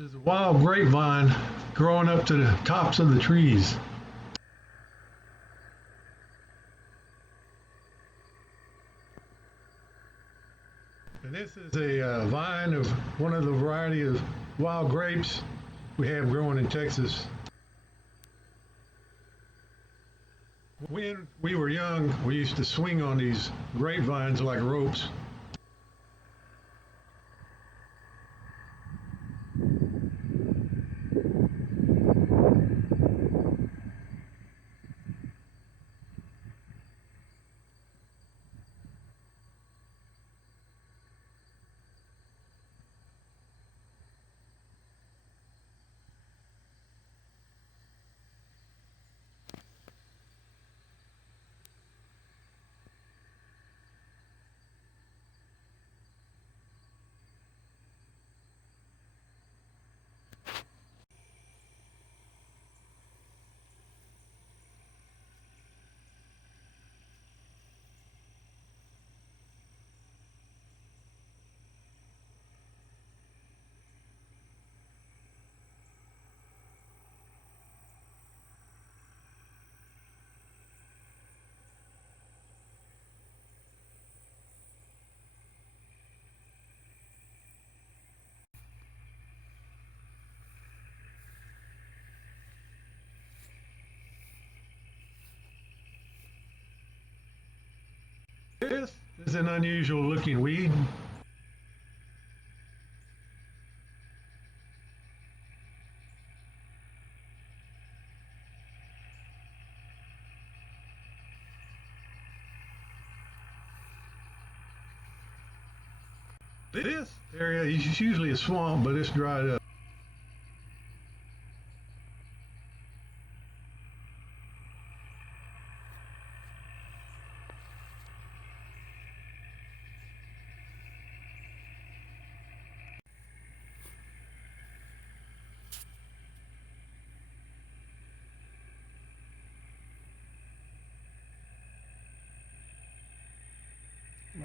There's a wild grapevine growing up to the tops of the trees. And this is a vine of one of the variety of wild grapes we have growing in Texas. When we were young, we used to swing on these grapevines like ropes. This is an unusual looking weed. This area is usually a swamp, but it's dried up.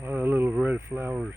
Little red flowers.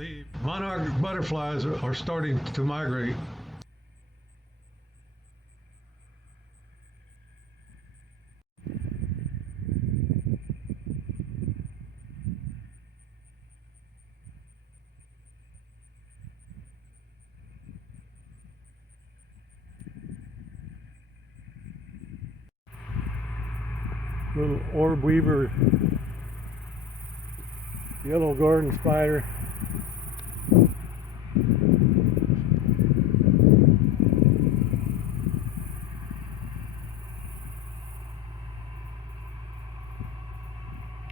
The monarch butterflies are starting to migrate. Little orb weaver, yellow garden spider.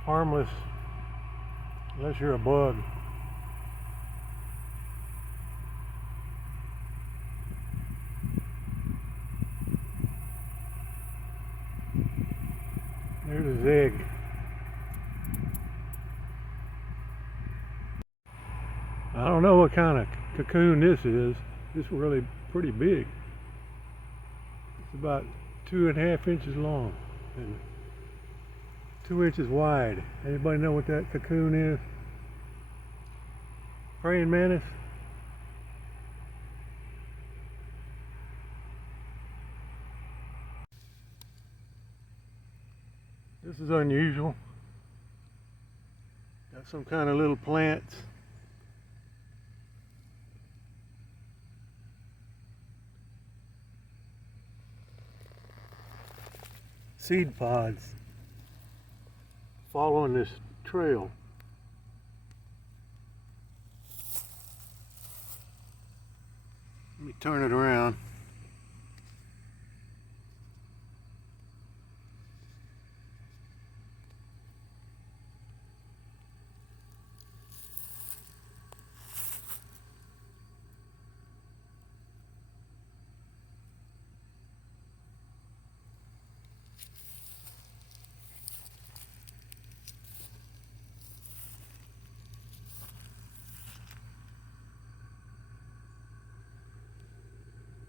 Harmless unless you're a bug. There's his egg. I don't know what kind of cocoon this is. It's really pretty big. It's about 2.5 inches long and 2 inches wide. Anybody know what that cocoon is? Praying mantis? This is unusual. Got some kind of little plants. Seed pods following this trail. Let me turn it around.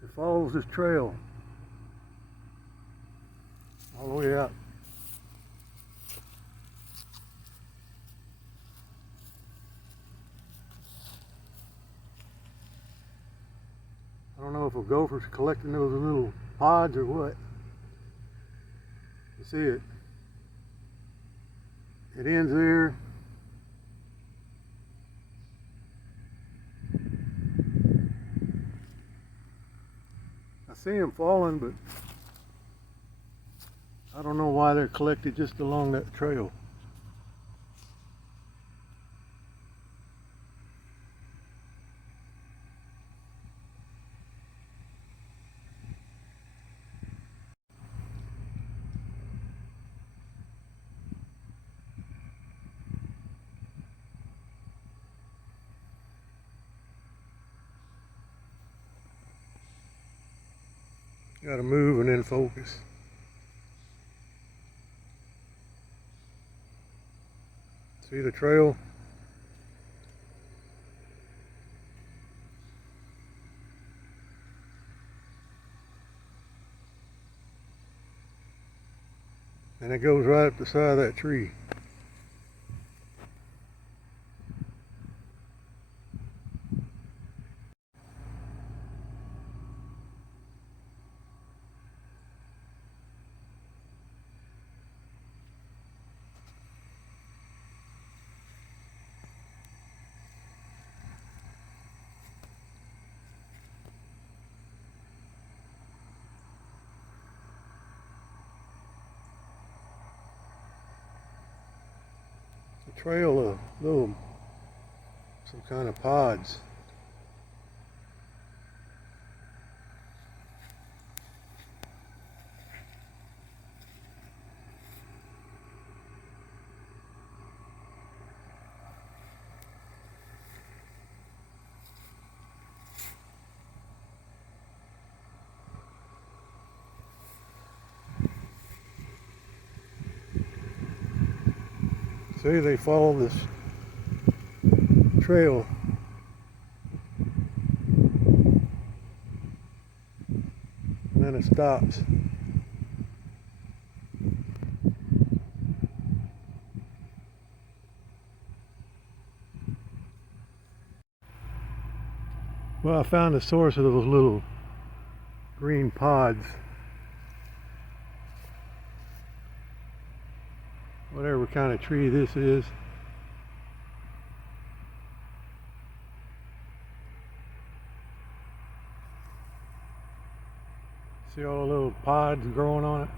It follows this trail all the way up. I don't know if a gopher's collecting those little pods or what. You see it. It ends there. I see them falling, but I don't know why they're collected just along that trail. Got to move and then focus. See the trail? And it goes right up the side of that tree. A trail of little, some kind of pods. See, they follow this trail. And then it stops. Well, I found the source of those little green pods. Whatever kind of tree this is. See all the little pods growing on it?